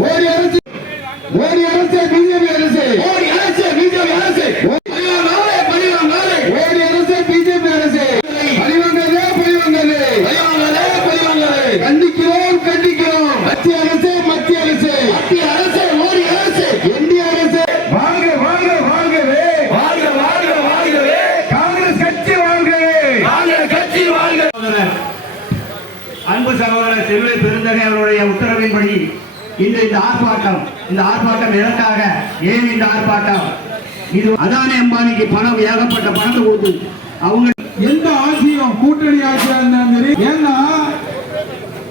மோடி அரசு, மோடி அரசு, பிஜேபி அரசு, மோடி அரசு, பிஜேபி அரசு, மோடி அரசு, பிஜேபி அரசு, பழிவாங்கலே, பழிவாங்கலே, பழிவாங்கலே, பழிவாங்கலே, கண்டிக்கிறோம், கண்டிக்கிறோம். மத்திய அரசு, மத்திய அரசு, மத்திய அரசு, மோடி அரசு, இந்திய அரசு, வாங்க, வாங்க, வாங்கவே, வாங்க, வாங்க, வாங்கவே, காங்கிரஸ் கட்சி வாங்கவே, காங்கிரஸ் கட்சி வாங்க. அன்பு சகோதரர் செல்வ பெருந்தகை அவருடைய உத்தரவின்படி இந்த ஆர்ப்பாட்டம் எதற்காக, ஏன் இந்த ஆர்ப்பாட்டம்? இது அதானி அம்பானிக்கு பணம், ஏகப்பட்ட பணத்தை கொடுத்து அவங்க எந்த ஆட்சியும் கூட்டணி ஆட்சியா இருந்தாலும் சரி, ஏன்னா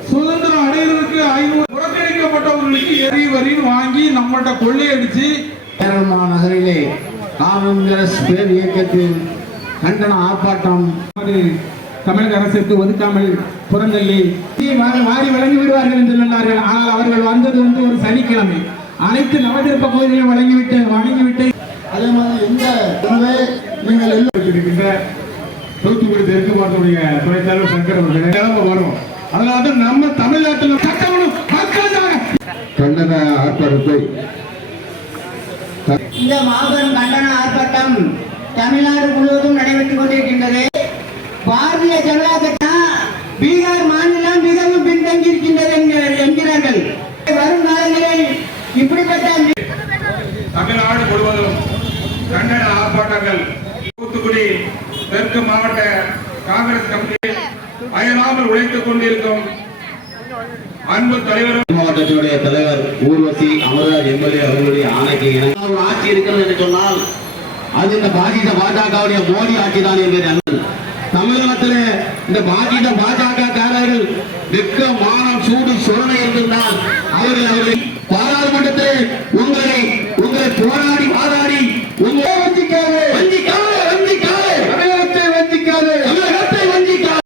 சுதந்திரம் அடைகிறதுக்கு 500 புறக்கணிக்கப்பட்டவர்களுக்கு எரி வரின்னு வாங்கி நம்மகிட்ட கொள்ளையடிச்சு கேரள நகரிலே காங்கிரஸ் பேர் இயக்கத்தின் கண்டன ஆர்ப்பாட்டம் தமிழக அரசுக்கு ஒதுக்காமல் புறந்தள்ளி வாரி வழங்கி விடுவார்கள் என்று சொன்னார்கள். ஆனால் அவர்கள் வந்தது ஒரு சனிக்கிழமை. அனைத்து நவதிருப்ப கோயிலையும் வழங்கிவிட்டு அதே மாதிரி இந்த நீங்கள் எல்லாம் தூத்துக்குடி தெற்கு மாவட்டத்துடைய துணைத்தலைவர் சங்கர் அவர்கள் வரும். அதனால்தான் நம்ம தமிழ்நாட்டில் சட்டமன்றம் மக்களுக்காக கண்டன ஆர்ப்பாட்டத்தை இந்த மாபெரும் கண்டன ஆர்ப்பாட்டம் தமிழ்நாடு முழுவதும் நடைபெற்றுக் கொண்டிருக்கின்றது. பாரதிய ஜனதா கட்சி பீகார் மாநிலம் மிகவும் பின்தங்கி இருக்கின்றது என்கிறார்கள். வரும் காலங்களில் இப்படிப்பட்ட தமிழ்நாடு முழுவதும் கண்டன ஆர்ப்பாட்டங்கள் தூத்துக்குடி தெற்கு மாவட்ட காங்கிரஸ் கமிட்டி அயலாமல் உழைத்துக் கொண்டிருக்கும் அன்பு தலைவர் மாவட்டத்தினுடைய தலைவர் ஊர்வசி அமர்ராஜ் எம்எல்ஏ அவர்களுடைய ஆணைக்கு ஒரு ஆட்சி இருக்கிறது என்று சொன்னால் அது இந்த பாஜகவுடைய மோடி ஆட்சி தான் என்பது. தமிழகத்தில் இந்த பாஜக காரர்கள் வெக்க மானம் சூடு சொரணை இருந்திருந்தால் அவர்கள் பாராளுமன்றத்தில் உங்களை போராடி